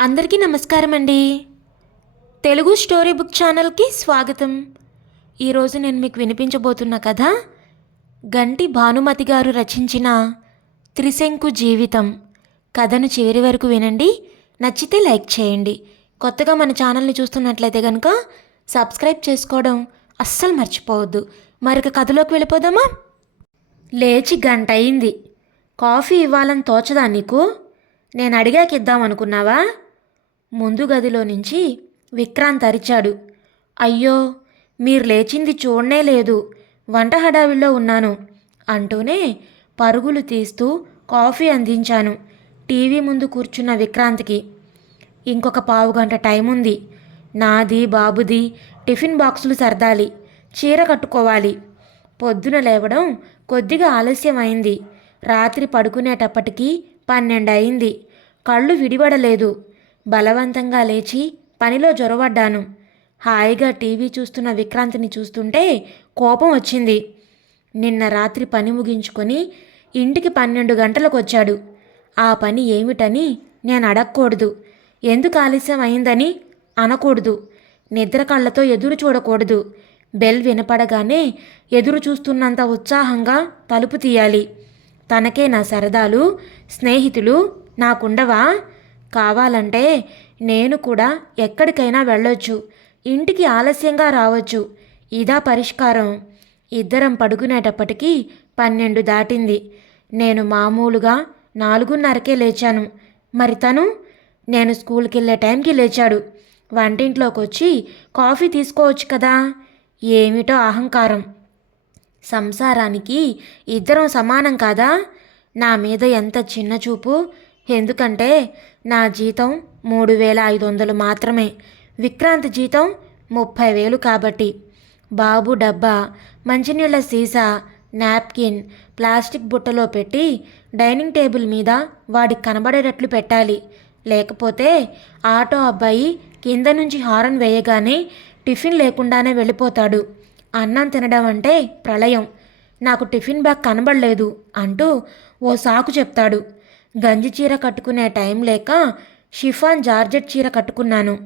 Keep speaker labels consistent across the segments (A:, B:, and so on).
A: అందరికీ నమస్కారం అండి తెలుగు స్టోరీ బుక్ ఛానల్కి స్వాగతం. ఈరోజు నేను మీకు వినిపించబోతున్న కథ గంటి భానుమతి గారు రచించిన త్రిశంకు జీవితం. కథను చివరి వరకు వినండి నచ్చితే లైక్ చేయండి. కొత్తగా మన ఛానల్ని చూస్తున్నట్లయితే కనుక సబ్స్క్రైబ్ చేసుకోవడం అస్సలు మర్చిపోవద్దు. మరొక కథలోకి వెళ్ళిపోదామా? లేచి గంట అయింది. కాఫీ ఇవ్వాలని తోచదా నీకు? నేను అడిగాక ఇద్దామనుకున్నావా? ముందు గదిలో నుంచి విక్రాంత్ అరిచాడు. అయ్యో మీరు లేచింది చూడనే లేదు. వంట హడావిల్లో ఉన్నాను అంటూనే పరుగులు తీస్తూ కాఫీ అందించాను టీవీ ముందు కూర్చున్న విక్రాంత్కి. ఇంకొక పావు గంట టైం ఉంది. నాది బాబుది టిఫిన్ బాక్సులు సర్దాలి చీర కట్టుకోవాలి. పొద్దున లేవడం కొద్దిగా ఆలస్యం అయింది రాత్రి పడుకునేటప్పటికీ పన్నెండు అయింది కళ్ళు విడిపడలేదు. బలవంతంగా లేచి పనిలో జొరబడ్డాను. హాయిగా టీవీ చూస్తున్న విక్రాంతిని చూస్తుంటే కోపం వచ్చింది. నిన్న రాత్రి పని ముగించుకొని ఇంటికి పన్నెండు గంటలకు వచ్చాడు ఆ పని ఏమిటని నేను అడగకూడదు. ఎందుకు ఆలస్యం అయిందని అనకూడదు. నిద్ర కళ్ళతో ఎదురు చూడకూడదు. బెల్ వినపడగానే ఎదురు చూస్తున్నంత ఉత్సాహంగా తలుపు తీయాలి. తనకే నా సరదాలు స్నేహితులు నాకుండవా? కావాలంటే నేను కూడా ఎక్కడికైనా వెళ్ళొచ్చు. ఇంటికి ఆలస్యంగా రావచ్చు. ఇదా పరిష్కారం. ఇద్దరం పడుకునేటప్పటికీ పన్నెండు దాటింది. నేను మామూలుగా నాలుగున్నరకే లేచాను. మరి తను? నేను స్కూల్కి వెళ్ళే టైంకి లేచాడు. వంటింట్లోకి వచ్చి కాఫీ తీసుకోవచ్చు కదా? ఏమిటో అహంకారం. సంసారానికి ఇద్దరం సమానం కాదా? నా మీద ఎంత చిన్న చూపు ఎందుకంటే నా జీతం మూడు వేల ఐదు వందలు మాత్రమే. విక్రాంత్ జీతం ముప్పై వేలు కాబట్టి. బాబు డబ్బా మంచినీళ్ళ సీసా నాప్కిన్ ప్లాస్టిక్ బుట్టలో పెట్టి డైనింగ్ టేబుల్ మీద వాడికి కనబడేటట్లు పెట్టాలి. లేకపోతే ఆటో అబ్బాయి కింద నుంచి హారన్ వేయగానే టిఫిన్ లేకుండానే వెళ్ళిపోతాడు. అన్నం తినడం అంటే ప్రళయం. నాకు టిఫిన్ బ్యాగ్ కనబడలేదు అంటూ ఓ సాకు చెప్తాడు. గంజి చీర కట్టుకునే టైం లేక షిఫాన్ జార్జెట్ చీర కట్టుకున్నాను.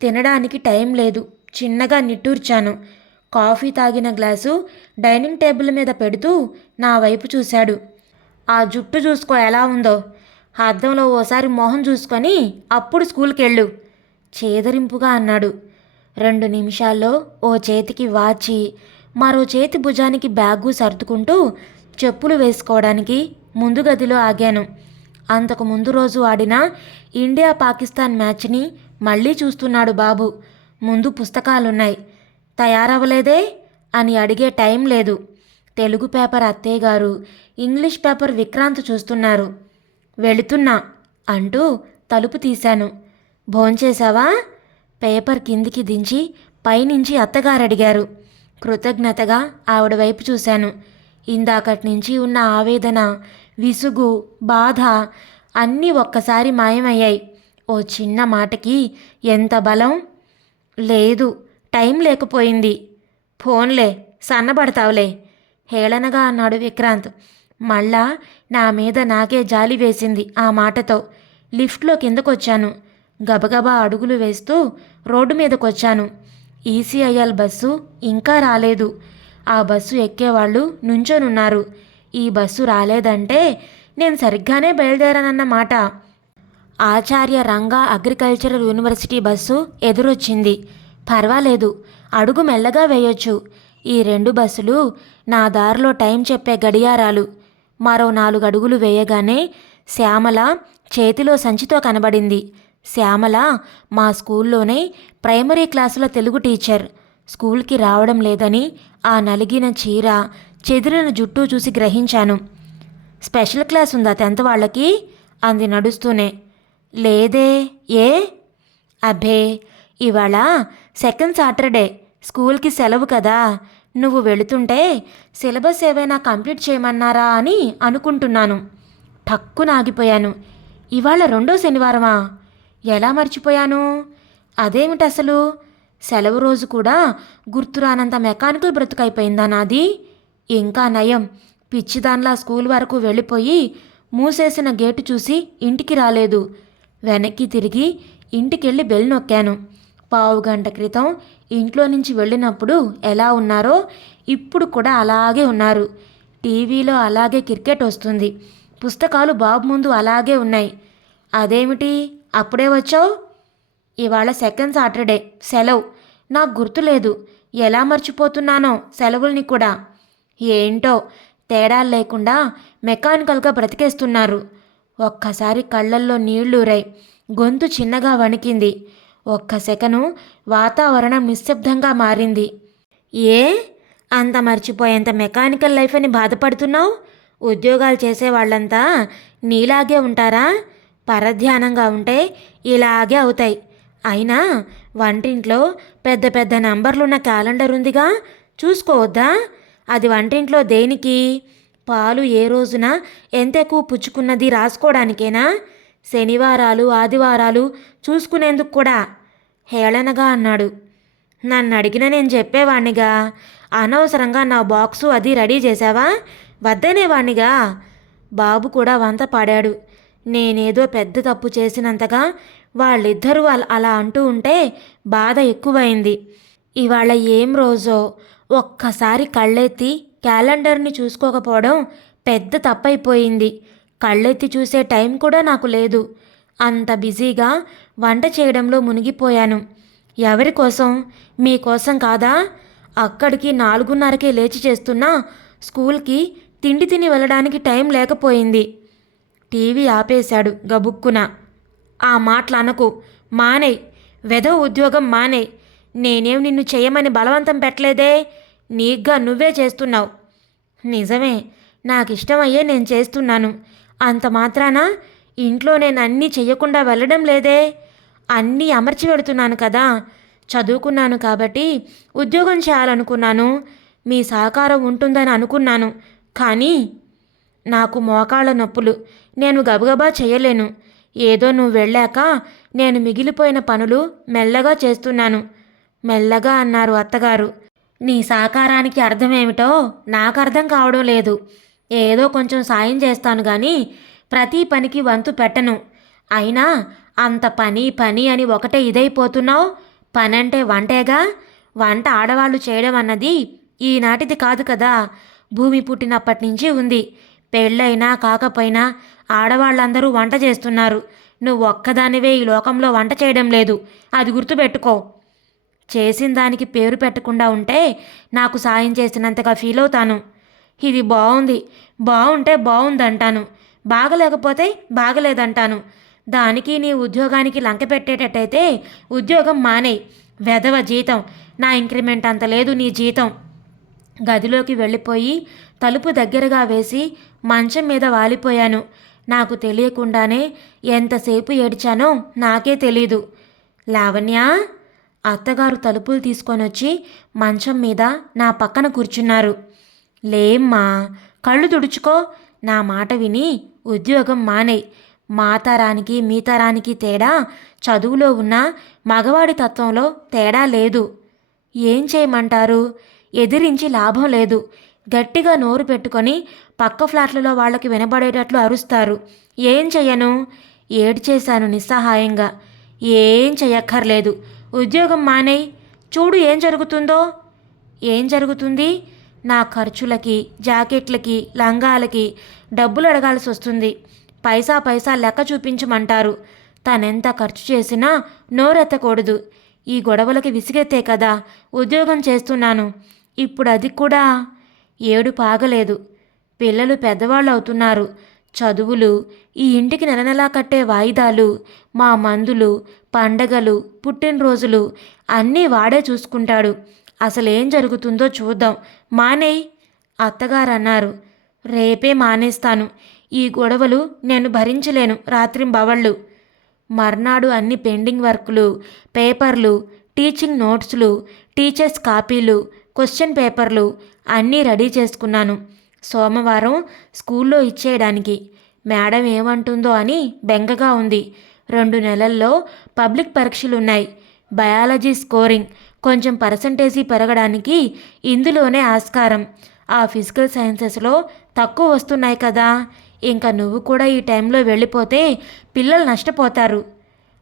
A: తినడానికి టైం లేదు. చిన్నగా నిట్టూర్చాను. కాఫీ తాగిన గ్లాసు డైనింగ్ టేబుల్ మీద పెడుతూ నా వైపు చూశాడు. ఆ జుట్టు చూసుకో ఎలా ఉందో. అద్దంలో ఓసారి మొహం చూసుకొని అప్పుడు స్కూల్కి వెళ్ళు చేదరింపుగా అన్నాడు. రెండు నిమిషాల్లో ఓ చేతికి వాచి మరో చేతి భుజానికి బ్యాగు సర్దుకుంటూ చెప్పులు వేసుకోవడానికి ముందు గదిలో ఆగాను. అంతకు ముందు రోజు ఆడిన ఇండియా పాకిస్తాన్ మ్యాచ్ని మళ్ళీ చూస్తున్నాడు బాబు. ముందు పుస్తకాలున్నాయి. తయారవ్వలేదే అని అడిగే టైం లేదు. తెలుగు పేపర్ అత్తయ్య గారు ఇంగ్లీష్ పేపర్ విక్రాంత్ చూస్తున్నారు. వెళుతున్నా అంటూ తలుపు తీశాను. భోంచేశావా పేపర్ కిందికి దించి పైనుంచి అత్తగారు అడిగారు కృతజ్ఞతగా ఆవిడ వైపు చూశాను. ఇందాకటి నుంచి ఉన్న ఆవేదన విసుగు బాధ అన్నీ ఒక్కసారి మాయమయ్యాయి. ఓ చిన్న మాటకి ఎంత బలం? లేదు టైం లేకపోయింది. ఫోన్లే సన్నబడతావులే హేళనగా అన్నాడు విక్రాంత్. మళ్ళా నా మీద నాకే జాలి వేసింది ఆ మాటతో. లిఫ్ట్లో కిందకొచ్చాను. గబగబా అడుగులు వేస్తూ రోడ్డు మీదకొచ్చాను. ఈసీఐఎల్ బస్సు ఇంకా రాలేదు. ఆ బస్సు ఎక్కేవాళ్ళు నుంచొనున్నారు. ఈ బస్సు రాలేదంటే నేను సరిగ్గానే బయలుదేరానన్నమాట Acharya Ranga agricultural university bus ఎదురొచ్చింది. పర్వాలేదు అడుగు మెల్లగా వేయొచ్చు. ఈ రెండు బస్సులు నా దారిలో టైం చెప్పే గడియారాలు. మరో నాలుగు అడుగులు వేయగానే శ్యామల చేతిలో సంచితో కనబడింది. శ్యామల మా స్కూల్లోనే ప్రైమరీ క్లాసుల తెలుగు టీచర్. స్కూల్కి రావడం లేదని ఆ నలిగిన చీర చెదిరిన జుట్టు చూసి గ్రహించాను. స్పెషల్ క్లాస్ ఉందా టెన్త్ వాళ్ళకి? అంది నడుస్తూనే. లేదే ఏ? అబ్బే ఇవాళ సెకండ్ సాటర్డే స్కూల్కి సెలవు కదా. నువ్వు వెళుతుంటే సిలబస్ ఏవైనా కంప్లీట్ చేయమన్నారా అని అనుకుంటున్నాను. టక్కున ఆగిపోయాను. ఇవాళ రెండో శనివారమా? ఎలా మర్చిపోయాను? అదేమిటి అసలు సెలవు రోజు కూడా గుర్తురానంత మెకానికల్ బ్రతుకైపోయిందా నాది? ఇంకా నయం. పిచ్చిదాన్లా స్కూల్ వరకు వెళ్ళిపోయి మూసేసిన గేటు చూసి ఇంటికి రాలేదు. వెనక్కి తిరిగి ఇంటికెళ్ళి బెల్ నొక్కాను. పావు గంట క్రితం ఇంట్లో నుంచి వెళ్ళినప్పుడు ఎలా ఉన్నారో ఇప్పుడు కూడా అలాగే ఉన్నారు. టీవీలో అలాగే క్రికెట్ వస్తుంది. పుస్తకాలు బాబు ముందు అలాగే ఉన్నాయి. అదేమిటి? అప్పుడే వచ్చావు? ఇవాళ సెకండ్ సాటర్డే. సెలవు. నాకు గుర్తులేదు. ఎలా మర్చిపోతున్నానో సెలవుల్ని కూడా. ఏంటో తేడాలు లేకుండా మెకానికల్గా బ్రతికేస్తున్నారు. ఒక్కసారి కళ్ళల్లో నీళ్ళూరాయి గొంతు చిన్నగా వణికింది. ఒక్క సెకను వాతావరణం నిశ్శబ్దంగా మారింది. ఏ? అంత మర్చిపోయేంత మెకానికల్ లైఫ్ అని బాధపడుతున్నావు? ఉద్యోగాలు చేసే వాళ్ళంతా నీలాగే ఉంటారా? పరధ్యానంగా ఉంటే ఇలాగే అవుతాయి. అయినా వంటింట్లో పెద్ద పెద్ద నంబర్లున్న క్యాలెండర్ ఉందిగా. చూసుకోవద్దా? అది వంటింట్లో దేనికి? పాలు ఏ రోజున ఎంత ఎక్కువ పుచ్చుకున్నది రాసుకోవడానికేనా శనివారాలు ఆదివారాలు చూసుకునేందుకు కూడా హేళనగా అన్నాడు. నన్ను అడిగిన నేను చెప్పేవాణ్ణిగా. అనవసరంగా నా బాక్సు అది రెడీ చేశావా? వద్దనేవాణ్ణిగా. బాబు కూడా వంత పాడాడు. నేనేదో పెద్ద తప్పు చేసినంతగా వాళ్ళిద్దరూ అలా అంటూ ఉంటే బాధ ఎక్కువైంది. ఇవాళ ఏం రోజో? ఒక్కసారి కళ్ళెత్తి క్యాలెండర్ని చూసుకోకపోవడం పెద్ద తప్పైపోయింది. కళ్ళెత్తి చూసే టైం కూడా నాకు లేదు. అంత బిజీగా వంట చేయడంలో మునిగిపోయాను. ఎవరి కోసం? మీకోసం కాదా? అక్కడికి నాలుగున్నరకే లేచి చేస్తున్నా స్కూల్కి తిండి తిని వెళ్ళడానికి టైం లేకపోయింది. టీవీ ఆపేశాడు గబుక్కున. ఆ మాటలు అనకు మానేయ్ వెధ ఉద్యోగం మానేయ్ నేనేం నిన్ను చేయమని బలవంతం పెట్టలేదే? నీగ్గా నువ్వే చేస్తున్నావు. నిజమే నాకు ఇష్టమయ్యే నేను చేస్తున్నాను. అంత మాత్రాన? ఇంట్లో నేను అన్నీ చెయ్యకుండా వెళ్ళడం లేదే? అన్నీ అమర్చి పెడుతున్నాను కదా. చదువుకున్నాను కాబట్టి ఉద్యోగం చేయాలనుకున్నాను. మీ సహకారం ఉంటుందని అనుకున్నాను. కానీ నాకు మోకాళ్ళ నొప్పులు. నేను గబగబా చేయలేను. ఏదో నువ్వు వెళ్ళాక నేను మిగిలిపోయిన పనులు మెల్లగా చేస్తున్నాను. మెల్లగా అన్నారు అత్తగారు. నీ సహకారానికి అర్థమేమిటో నాకు అర్థం కావడం లేదు. ఏదో కొంచెం సాయం చేస్తాను కానీ ప్రతి పనికి వంతు పెట్టను. అయినా అంత పని పని అని ఒకటే ఇదైపోతున్నావు? పని అంటే వంటేగా? వంట ఆడవాళ్ళు చేయడం అన్నది ఈనాటిది కాదు కదా. భూమి పుట్టినప్పటి నుంచి ఉంది. పెళ్ళైనా కాకపోయినా ఆడవాళ్ళందరూ వంట చేస్తున్నారు. నువ్వు ఒక్కదానివే ఈ లోకంలో వంట చేయడం లేదు. అది గుర్తుపెట్టుకో. చేసిన దానికి పేరు పెట్టకుండా ఉంటే నాకు సాయం చేసినంతగా ఫీల్ అవుతాను ఇది బాగుంది బాగుంటే బాగుందంటాను బాగలేకపోతే బాగలేదంటాను. దానికి నీ ఉద్యోగానికి లంక పెట్టేటట్టయితే ఉద్యోగం మానే. వెధవ జీతం. నా ఇంక్రిమెంట్ అంత లేదు నీ జీతం. గదిలోకి వెళ్ళిపోయి తలుపు దగ్గరగా వేసి మంచం మీద వాలిపోయాను. నాకు తెలియకుండానే ఎంతసేపు ఏడ్చానో నాకే తెలీదు. లావణ్య! అత్తగారు తలుపులు తీసుకొనొచ్చి మంచం మీద నా పక్కన కూర్చున్నారు. లేమ్మా! కళ్ళు తుడుచుకో! నా మాట విని ఉద్యోగం మానేయ్ మా తరానికి మీ తరానికి తేడా చదువులో ఉన్న మగవాడి తత్వంలో తేడా లేదు. ఏం చేయమంటారు? ఎదిరించి లాభం లేదు. గట్టిగా నోరు పెట్టుకొని పక్క ఫ్లాట్లలో వాళ్ళకి వినబడేటట్లు అరుస్తారు. ఏం చెయ్యను? ఏడ్చేశాను నిస్సహాయంగా. ఏం చెయ్యక్కర్లేదు. ఉద్యోగం మానేయ్. చూడు ఏం జరుగుతుందో. ఏం జరుగుతుంది? నా ఖర్చులకి జాకెట్లకి లంగాలకి డబ్బులు అడగాల్సి వస్తుంది. పైసా పైసా లెక్క చూపించమంటారు. తనెంత ఖర్చు చేసినా నోరెత్తకూడదు. ఈ గొడవలకి విసిగెత్తే కదా ఉద్యోగం చేస్తున్నాను. ఇప్పుడు అది కూడా ఏడు పాగలేదు. పిల్లలు పెద్దవాళ్ళు అవుతున్నారు చదువులు ఈ ఇంటికి నెల నెలా కట్టే వాయిదాలు మా మందులు పండగలు పుట్టినరోజులు అన్నీ వాడే చూసుకుంటాడు. అసలేం జరుగుతుందో చూద్దాం. మానేయ్ అత్తగారు అన్నారు రేపే మానేస్తాను. ఈ గొడవలు నేను భరించలేను రాత్రింబవళ్ళు. మర్నాడు అన్ని పెండింగ్ వర్కులు పేపర్లు టీచింగ్ నోట్స్లు టీచర్స్ కాపీలు క్వశ్చన్ పేపర్లు అన్నీ రెడీ చేసుకున్నాను. సోమవారం స్కూల్లో ఇచ్చేయడానికి. మేడం ఏమంటుందో అని బెంగగా ఉంది. రెండు నెలల్లో పబ్లిక్ పరీక్షలు ఉన్నాయి బయాలజీ స్కోరింగ్ కొంచెం పర్సంటేజీ పెరగడానికి ఇందులోనే ఆస్కారం. ఆ ఫిజికల్ సైన్సెస్లో తక్కువ వస్తున్నాయి కదా. ఇంకా నువ్వు కూడా ఈ టైంలో వెళ్ళిపోతే పిల్లలు నష్టపోతారు.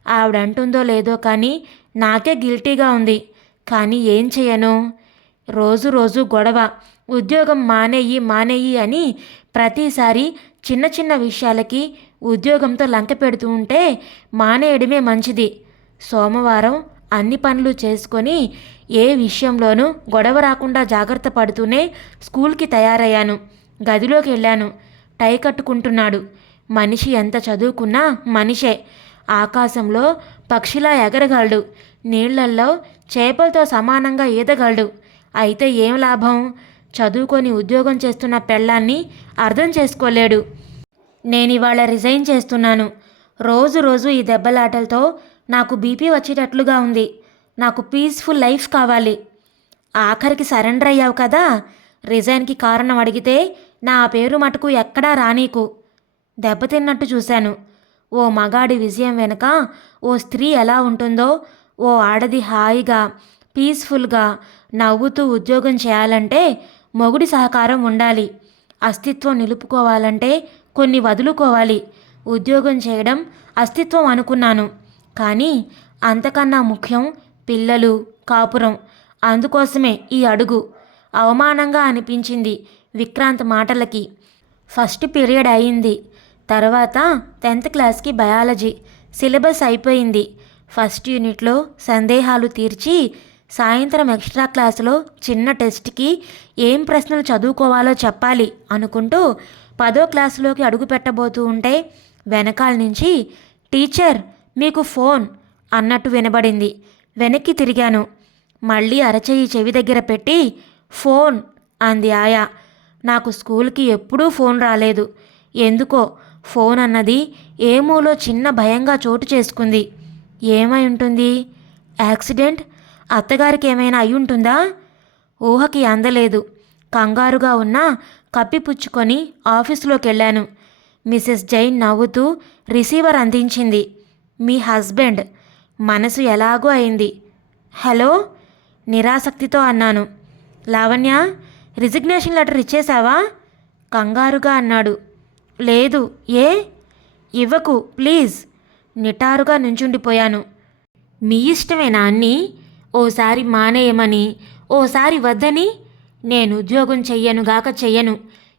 A: ఆవిడంటుందో లేదో కానీ నాకే గిల్టీగా ఉంది. కానీ ఏం చేయను? రోజు రోజు గొడవ. ఉద్యోగం మానేయి మానేయి అని ప్రతిసారి చిన్న చిన్న విషయాలకి ఉద్యోగంతో లంక పెడుతూ ఉంటే మానేయడమే మంచిది. సోమవారం అన్ని పనులు చేసుకొని ఏ విషయంలోనూ గొడవ రాకుండా జాగ్రత్త పడుతూనే స్కూల్కి తయారయ్యాను. గదిలోకి వెళ్ళాను. టై కట్టుకుంటున్నాడు. మనిషి ఎంత చదువుకున్నా మనిషే. ఆకాశంలో పక్షిలా ఎగరగలడు. నీళ్ళల్లో చేపలతో సమానంగా ఈదగలడు. అయితే ఏం లాభం? చదువుకొని ఉద్యోగం చేస్తున్న పెళ్ళాన్ని అర్థం చేసుకోలేడు. నేను ఇవాళ రిజైన్ చేస్తున్నాను. రోజు రోజు ఈ దెబ్బలాటలతో నాకు బీపీ వచ్చేటట్లుగా ఉంది. నాకు పీస్ఫుల్ లైఫ్ కావాలి. ఆఖరికి సరెండర్ అయ్యావు కదా? రిజైన్కి కారణం అడిగితే నా పేరు మటుకు ఎక్కడా రానీకు. దెబ్బతిన్నట్టు చూశాను. ఓ మగాడి విజయం వెనుక ఓ స్త్రీ ఎలా ఉంటుందో ఓ ఆడది హాయిగా పీస్ఫుల్గా నవ్వుతూ ఉద్యోగం చేయాలంటే మొగుడి సహకారం ఉండాలి. అస్తిత్వం నిలుపుకోవాలంటే కొన్ని వదులుకోవాలి. ఉద్యోగం చేయడం అస్తిత్వం అనుకున్నాను. కానీ అంతకన్నా ముఖ్యం పిల్లలు కాపురం. అందుకోసమే ఈ అడుగు. అవమానంగా అనిపించింది విక్రాంత్ మాటలకి. ఫస్ట్ పీరియడ్ అయింది. తర్వాత టెన్త్ క్లాస్కి బయాలజీ. సిలబస్ అయిపోయింది. ఫస్ట్ యూనిట్లో సందేహాలు తీర్చి సాయంత్రం ఎక్స్ట్రా క్లాసులో చిన్న టెస్ట్కి ఏం ప్రశ్నలు చదువుకోవాలో చెప్పాలి అనుకుంటూ పదో క్లాసులోకి అడుగు పెట్టబోతూ ఉంటే వెనకాల నుంచి టీచర్ మీకు ఫోన్ అన్నట్టు వినబడింది. వెనక్కి తిరిగాను. మళ్ళీ అరచేయి చెవి దగ్గర పెట్టి ఫోన్ అంది ఆయా. నాకు స్కూల్కి ఎప్పుడూ ఫోన్ రాలేదు. ఎందుకో ఫోన్ అన్నది ఏమూలో చిన్న భయంగా చోటు చేసుకుంది. ఏమై ఉంటుంది? యాక్సిడెంట్? అత్తగారికి ఏమైనా అయి ఉంటుందా ఊహకి అందలేదు. కంగారుగా ఉన్నా కప్పిపుచ్చుకొని ఆఫీసులోకి వెళ్ళాను మిసెస్ జైన్ నవ్వుతూ రిసీవర్ అందించింది. మీ హస్బెండ్. మనసు ఎలాగో అయింది. హలో? నిరాసక్తితో అన్నాను. లావణ్య రిజిగ్నేషన్ లెటర్ ఇచ్చేశావా? కంగారుగా అన్నాడు. లేదు. ఏ? ఇవ్వకు. ప్లీజ్. నిటారుగా నుంచుండిపోయాను. మీ ఇష్టమేనా అన్నీ? ఓసారి మానేయమని ఓసారి వద్దని నేను ఉద్యోగం చెయ్యనుగాక చెయ్యను.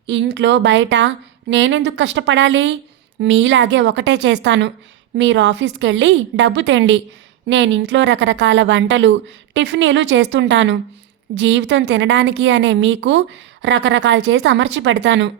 A: ఇంట్లో బయట నేనెందుకు కష్టపడాలి? మీలాగే ఒకటే చేస్తాను. మీరు ఆఫీస్కి వెళ్ళి డబ్బు తెండి. నేను ఇంట్లో రకరకాల వంటలు టిఫినీలు చేస్తుంటాను. జీవితం తినడానికి అనే మీకు రకరకాలు చేసి అమర్చి పెడతాను.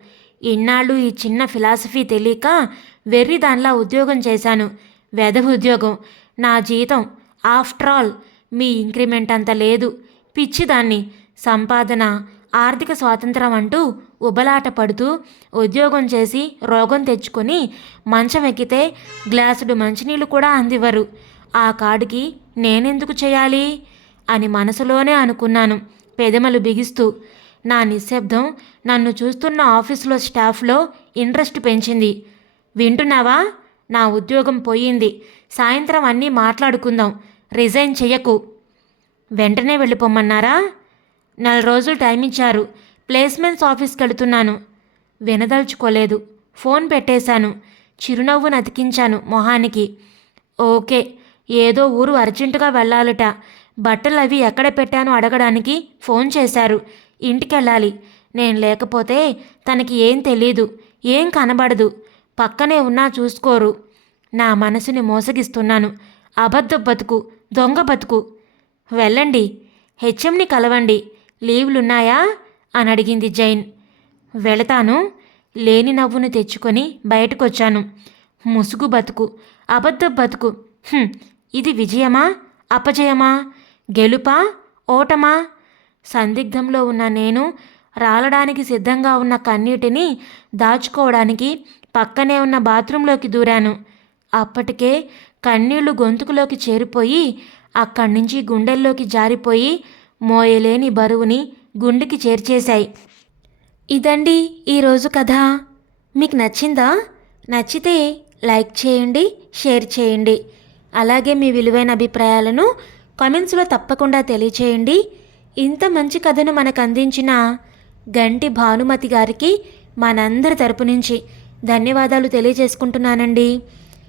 A: ఇన్నాళ్ళు ఈ చిన్న ఫిలాసఫీ తెలియక వెర్రి దానిలా ఉద్యోగం చేశాను. వెధ ఉద్యోగం. నా జీతం ఆఫ్టర్ ఆల్ మీ ఇంక్రిమెంట్ అంత లేదు. పిచ్చిదాన్ని. సంపాదన ఆర్థిక స్వాతంత్రం అంటూ ఉబలాట పడుతూ ఉద్యోగం చేసి రోగం తెచ్చుకొని మంచం ఎక్కితే గ్లాసుడు మంచినీళ్ళు కూడా అందివ్వరు. ఆ కాడికి నేనెందుకు చేయాలి? అని మనసులోనే అనుకున్నాను పెదమలు బిగిస్తూ. నా నిశ్శబ్దం నన్ను చూస్తున్న ఆఫీసులో స్టాఫ్లో ఇంట్రెస్ట్ పెంచింది. వింటున్నావా? నా ఉద్యోగం పోయింది. సాయంత్రం అన్నీ మాట్లాడుకుందాం. రిజైన్ చెయ్యకు. వెంటనే వెళ్ళిపోమన్నారా నెల రోజులు టైం ఇచ్చారు ప్లేస్మెంట్స్ ఆఫీస్కి వెళుతున్నాను. వినదలుచుకోలేదు. ఫోన్ పెట్టేశాను. చిరునవ్వును అతికించాను మొహానికి. ఓకే ఏదో ఊరు అర్జెంటుగా వెళ్ళాలట. బట్టలు అవి ఎక్కడ పెట్టానో అడగడానికి ఫోన్ చేశారు. ఇంటికెళ్ళాలి. నేను లేకపోతే తనకి ఏం తెలీదు. ఏం కనబడదు. పక్కనే ఉన్నా చూసుకోరు. నా మనసుని మోసగిస్తున్నాను. అబద్ధ బతుకు. దొంగ బతుకు. వెళ్ళండి హెచ్ఎంని కలవండి. లీవ్లున్నాయా? అని అడిగింది జైన్. వెళతాను. లేని నవ్వును తెచ్చుకొని బయటకొచ్చాను. ముసుగు బతుకు అబద్ధ బతుకు. ఇది విజయమా? అపజయమా? గెలుపా? ఓటమా? సందిగ్ధంలో ఉన్న నేను రాలడానికి సిద్ధంగా ఉన్న కన్నీటిని దాచుకోవడానికి పక్కనే ఉన్న బాత్రూంలోకి దూరాను. అప్పటికే కన్నీళ్ళు గొంతుకులోకి చేరిపోయి అక్కడి నుంచి గుండెల్లోకి జారిపోయి మోయలేని బరువుని గుండెకి చేర్చేశాయి. ఇదండి ఈరోజు కథ. మీకు నచ్చిందా? నచ్చితే లైక్ చేయండి షేర్ చేయండి. అలాగే మీ విలువైన అభిప్రాయాలను కామెంట్స్లో తప్పకుండా తెలియచేయండి. ఇంత మంచి కథను మనకు అందించిన గంటి భానుమతి గారికి మనందరి తరపు నుంచి ధన్యవాదాలు తెలియజేసుకుంటున్నానండి.